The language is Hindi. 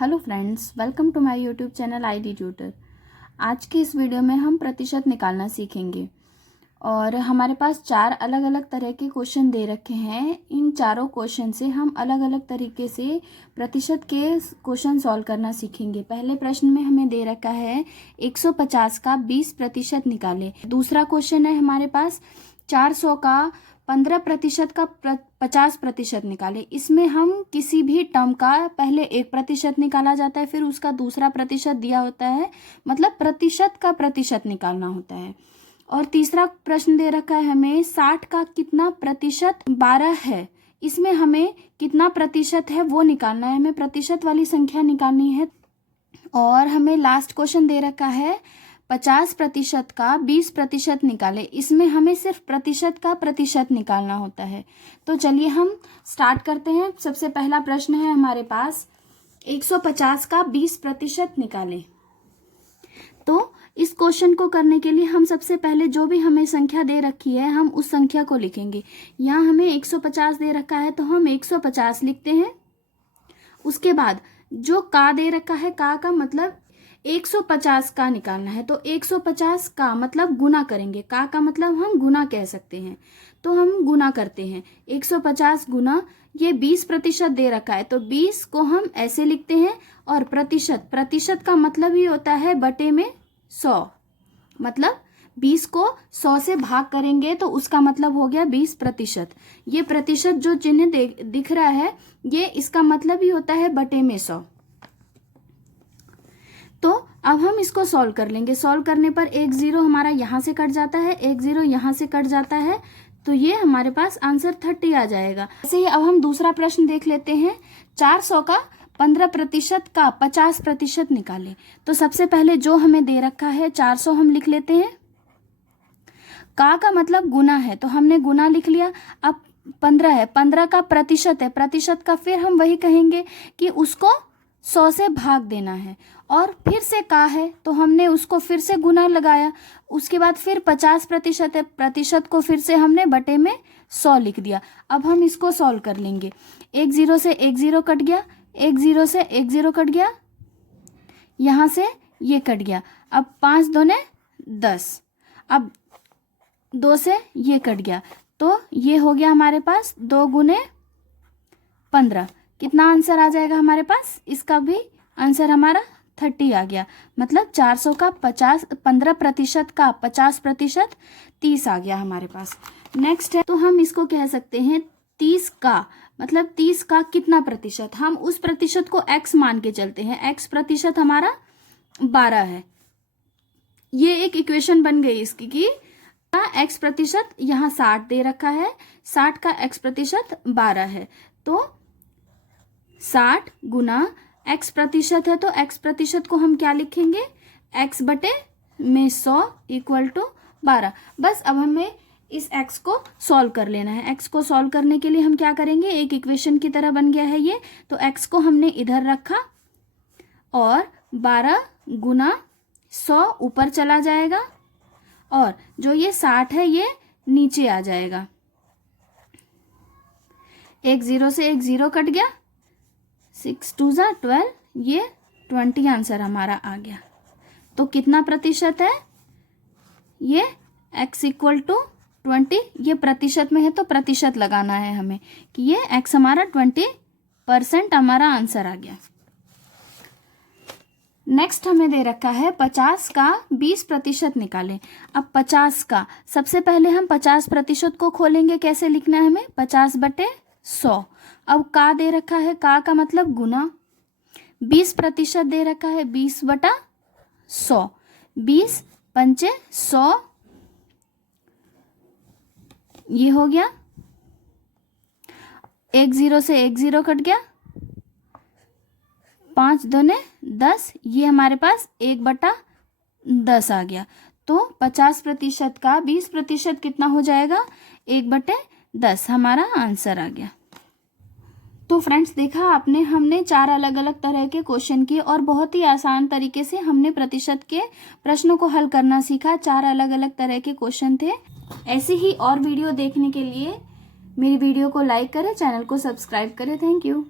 Hello friends, welcome to my YouTube channel ID tutor. आज की इस वीडियो में हम प्रतिशत निकालना सीखेंगे और हमारे पास 4 अलग अलग तरह के क्वेश्चन दे रखे हैं। इन चारों क्वेश्चन से हम अलग अलग तरीके से प्रतिशत के क्वेश्चन सॉल्व करना सीखेंगे। पहले प्रश्न में हमें दे रखा है 150 का 20% निकालें। दूसरा क्वेश्चन है हमारे पास 400 का 15% का 50% निकाले। इसमें हम किसी भी टर्म का पहले 1% निकाला जाता है, फिर उसका दूसरा प्रतिशत दिया होता है, मतलब प्रतिशत का प्रतिशत निकालना होता है। और तीसरा प्रश्न दे रखा है हमें 60 का कितना प्रतिशत 12 है। इसमें हमें कितना प्रतिशत है वो निकालना है, हमें प्रतिशत वाली संख्या निकालनी है। और हमें लास्ट क्वेश्चन दे रखा है 50% का 20% निकाले। इसमें हमें सिर्फ प्रतिशत का प्रतिशत निकालना होता है। तो चलिए हम स्टार्ट करते हैं। सबसे पहला प्रश्न है हमारे पास 150 का 20% निकाले। तो इस क्वेश्चन को करने के लिए हम सबसे पहले जो भी हमें संख्या दे रखी है हम उस संख्या को लिखेंगे। यहाँ हमें 150 दे रखा है तो हम 150 लिखते हैं। उसके बाद जो का दे रखा है, का मतलब 150 का निकालना है, तो 150 का मतलब गुना करेंगे। का मतलब हम गुना कह सकते हैं, तो हम गुना करते हैं। 150 गुना ये 20% दे रखा है, तो 20 को हम ऐसे लिखते हैं। और प्रतिशत का मतलब ही होता है बटे में 100, मतलब 20 को 100 से भाग करेंगे तो उसका मतलब हो गया 20%। ये प्रतिशत जो चिन्ह दिख रहा है ये इसका मतलब ही होता है बटे में 100। तो अब हम इसको सॉल्व कर लेंगे। सॉल्व करने पर एक 0 हमारा यहाँ से कट जाता है, एक 0 यहाँ से कट जाता है, तो ये हमारे पास आंसर 30 आ जाएगा। ऐसे ही अब हम दूसरा प्रश्न देख लेते हैं। 400 का 15% का 50% निकालें। तो सबसे पहले जो हमें दे रखा है 400 हम लिख लेते हैं। का मतलब गुना है, तो हमने गुना लिख लिया। अब 15 है, 15 का प्रतिशत है, प्रतिशत का फिर हम वही कहेंगे कि उसको 100 से भाग देना है। और फिर से का है तो हमने उसको फिर से गुना लगाया। उसके बाद फिर 50% है, प्रतिशत को फिर से हमने बटे में 100 लिख दिया। अब हम इसको सॉल्व कर लेंगे। एक 0 से एक 0 कट गया, एक 0 से एक 0 कट गया, यहाँ से ये कट गया। अब 5 दूने 10, अब 2 से ये कट गया, तो ये हो गया हमारे पास 2 गुने 15। कितना आंसर आ जाएगा हमारे पास? इसका भी आंसर हमारा 30 आ गया। मतलब 400 का 15% का 50% 30 आ गया हमारे पास। नेक्स्ट है, तो हम इसको कह सकते हैं 30 का मतलब 30 का कितना प्रतिशत। हम उस प्रतिशत को x मान के चलते हैं। x प्रतिशत हमारा 12 है। ये एक इक्वेशन बन गई इसकी कि x प्रतिशत यहाँ 60 दे रखा है, 60 का x प्रतिशत 12 है, तो 60 गुना x प्रतिशत है, तो x प्रतिशत को हम क्या लिखेंगे? x बटे में 100 इक्वल टू 12। बस अब हमें इस x को सॉल्व कर लेना है। x को सॉल्व करने के लिए हम क्या करेंगे? एक इक्वेशन की तरह बन गया है ये, तो x को हमने इधर रखा और 12 गुना 100 ऊपर चला जाएगा और जो ये 60 है ये नीचे आ जाएगा। एक 0 से एक 0 कट गया, 6 2 जा 12, ये 20 आंसर हमारा आ गया। तो कितना प्रतिशत है? ये x इक्वल टू 20, ये प्रतिशत में है तो प्रतिशत लगाना है हमें कि ये x हमारा 20% हमारा आंसर आ गया। नेक्स्ट हमें दे रखा है 50 का 20% निकालें। अब 50 का सबसे पहले हम 50% को खोलेंगे। कैसे लिखना है हमें? 50 बटे 100। अब का दे रखा है, का मतलब गुना। 20% दे रखा है, 20 बटा 100, 20 पंचे 100, ये हो गया। एक 0 से एक 0 कट गया, 5 दूने 10, ये हमारे पास 1 बटा 10 आ गया। तो 50% का 20% कितना हो जाएगा? 1 बटे 10 हमारा आंसर आ गया। तो फ्रेंड्स, देखा आपने, हमने 4 अलग अलग तरह के क्वेश्चन किए और बहुत ही आसान तरीके से हमने प्रतिशत के प्रश्नों को हल करना सीखा। 4 अलग अलग तरह के क्वेश्चन थे। ऐसे ही और वीडियो देखने के लिए मेरी वीडियो को लाइक करें, चैनल को सब्सक्राइब करें। Thank you.